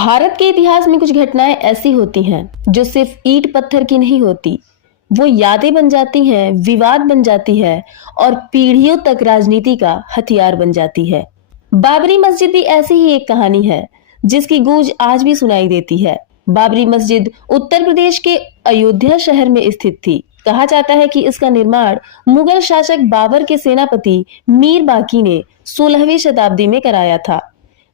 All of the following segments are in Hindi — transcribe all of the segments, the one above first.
भारत के इतिहास में कुछ घटनाएं ऐसी होती हैं जो सिर्फ ईंट पत्थर की नहीं होती, वो यादें बन जाती हैं, विवाद बन जाती है और पीढ़ियों तक राजनीति का हथियार बन जाती है। बाबरी मस्जिद भी ऐसी ही एक कहानी है जिसकी गूंज आज भी सुनाई देती है। बाबरी मस्जिद उत्तर प्रदेश के अयोध्या शहर में स्थित थी। कहा जाता है कि इसका निर्माण मुगल शासक बाबर के सेनापति मीर बाकी ने 16वीं शताब्दी में कराया था।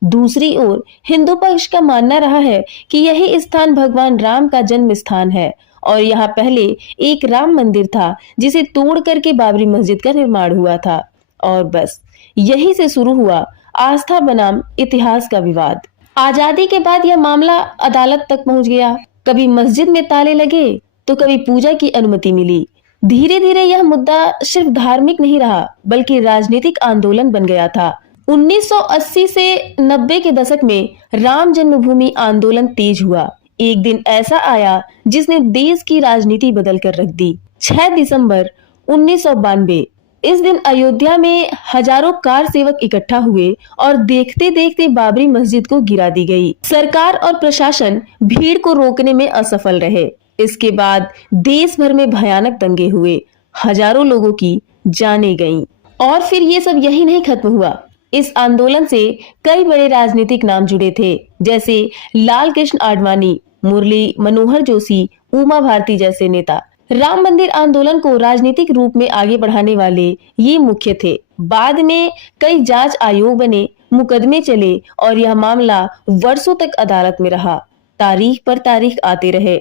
दूसरी ओर हिंदू पक्ष का मानना रहा है कि यही स्थान भगवान राम का जन्म स्थान है और यहाँ पहले एक राम मंदिर था जिसे तोड़ करके बाबरी मस्जिद का निर्माण हुआ था। और बस यही से शुरू हुआ आस्था बनाम इतिहास का विवाद। आजादी के बाद यह मामला अदालत तक पहुंच गया। कभी मस्जिद में ताले लगे तो कभी पूजा की अनुमति मिली। धीरे धीरे यह मुद्दा सिर्फ धार्मिक नहीं रहा बल्कि राजनीतिक आंदोलन बन गया था। 1980 से 90 के दशक में राम जन्मभूमि आंदोलन तेज हुआ। एक दिन ऐसा आया जिसने देश की राजनीति बदल कर रख दी। 6 दिसंबर 1992 इस दिन अयोध्या में हजारों कार सेवक इकट्ठा हुए और देखते देखते बाबरी मस्जिद को गिरा दी गई। सरकार और प्रशासन भीड़ को रोकने में असफल रहे। इसके बाद देश भर में भयानक दंगे हुए, हजारों लोगों की जानें गईं। और फिर ये सब यही नहीं खत्म हुआ। इस आंदोलन से कई बड़े राजनीतिक नाम जुड़े थे, जैसे लाल कृष्ण आडवाणी, मुरली मनोहर जोशी, उमा भारती जैसे नेता। राम मंदिर आंदोलन को राजनीतिक रूप में आगे बढ़ाने वाले ये मुख्य थे। बाद में कई जांच आयोग बने, मुकदमे चले और यह मामला वर्षों तक अदालत में रहा। तारीख पर तारीख आते रहे।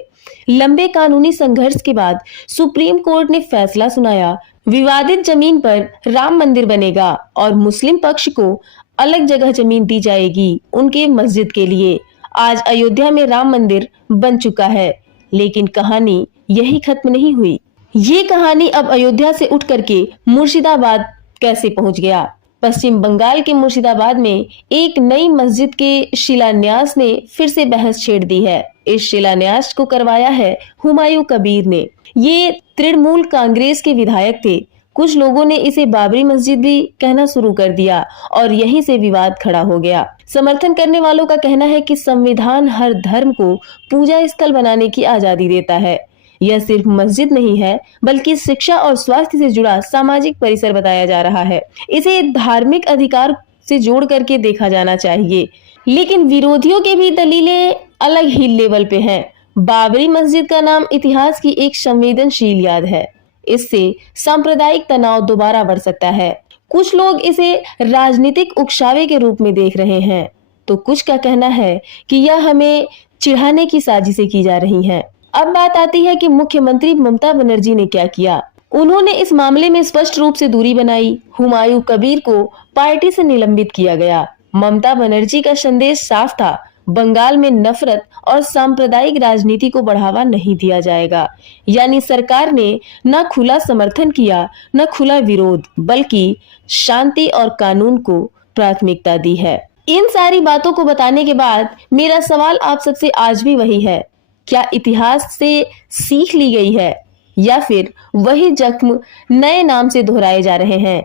लंबे कानूनी संघर्ष के बाद सुप्रीम कोर्ट ने फैसला सुनाया। विवादित जमीन पर राम मंदिर बनेगा और मुस्लिम पक्ष को अलग जगह जमीन दी जाएगी उनके मस्जिद के लिए। आज अयोध्या में राम मंदिर बन चुका है, लेकिन कहानी यही खत्म नहीं हुई। ये कहानी अब अयोध्या से उठ करके मुर्शिदाबाद कैसे पहुंच गया। पश्चिम बंगाल के मुर्शिदाबाद में एक नई मस्जिद के शिलान्यास ने फिर से बहस छेड़ दी है। इस शिलान्यास को करवाया है हुमायूं कबीर ने। ये तृणमूल कांग्रेस के विधायक थे। कुछ लोगों ने इसे बाबरी मस्जिद भी कहना शुरू कर दिया और यहीं से विवाद खड़ा हो गया। समर्थन करने वालों का कहना है कि संविधान हर धर्म को पूजा स्थल बनाने की आजादी देता है। यह सिर्फ मस्जिद नहीं है बल्कि शिक्षा और स्वास्थ्य से जुड़ा सामाजिक परिसर बताया जा रहा है। इसे धार्मिक अधिकार से जोड़ करके देखा जाना चाहिए। लेकिन विरोधियों के भी दलीलें अलग ही लेवल पे हैं। बाबरी मस्जिद का नाम इतिहास की एक संवेदनशील याद है। इससे सांप्रदायिक तनाव दोबारा बढ़ सकता है। कुछ लोग इसे राजनीतिक उकसावे के रूप में देख रहे हैं, तो कुछ का कहना है कि यह हमें चिढ़ाने की साजिशें की जा रही हैं। अब बात आती है कि मुख्यमंत्री ममता बनर्जी ने क्या किया। उन्होंने इस मामले में स्पष्ट रूप से दूरी बनाई। हुमायूं कबीर को पार्टी से निलंबित किया गया। ममता बनर्जी का संदेश साफ था, बंगाल में नफरत और सांप्रदायिक राजनीति को बढ़ावा नहीं दिया जाएगा। यानी सरकार ने न खुला समर्थन किया न खुला विरोध, बल्कि शांति और कानून को प्राथमिकता दी है। इन सारी बातों को बताने के बाद मेरा सवाल आप सबसे आज भी वही है, क्या इतिहास से सीख ली गई है या फिर वही जख्म नए नाम से दोहराए जा रहे हैं।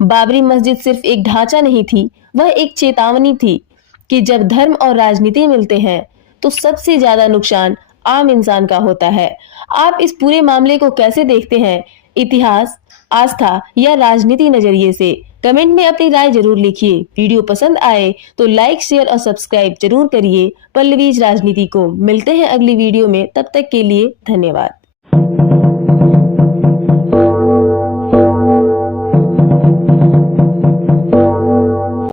बाबरी मस्जिद सिर्फ एक ढांचा नहीं थी, वह एक चेतावनी थी कि जब धर्म और राजनीति मिलते हैं तो सबसे ज्यादा नुकसान आम इंसान का होता है। आप इस पूरे मामले को कैसे देखते हैं, इतिहास, आस्था या राजनीति नजरिए से? कमेंट में अपनी राय जरूर लिखिए। वीडियो पसंद आए तो लाइक, शेयर और सब्सक्राइब जरूर करिए। पल्लवीज राजनीति को मिलते हैं अगली वीडियो में। तब तक के लिए धन्यवाद।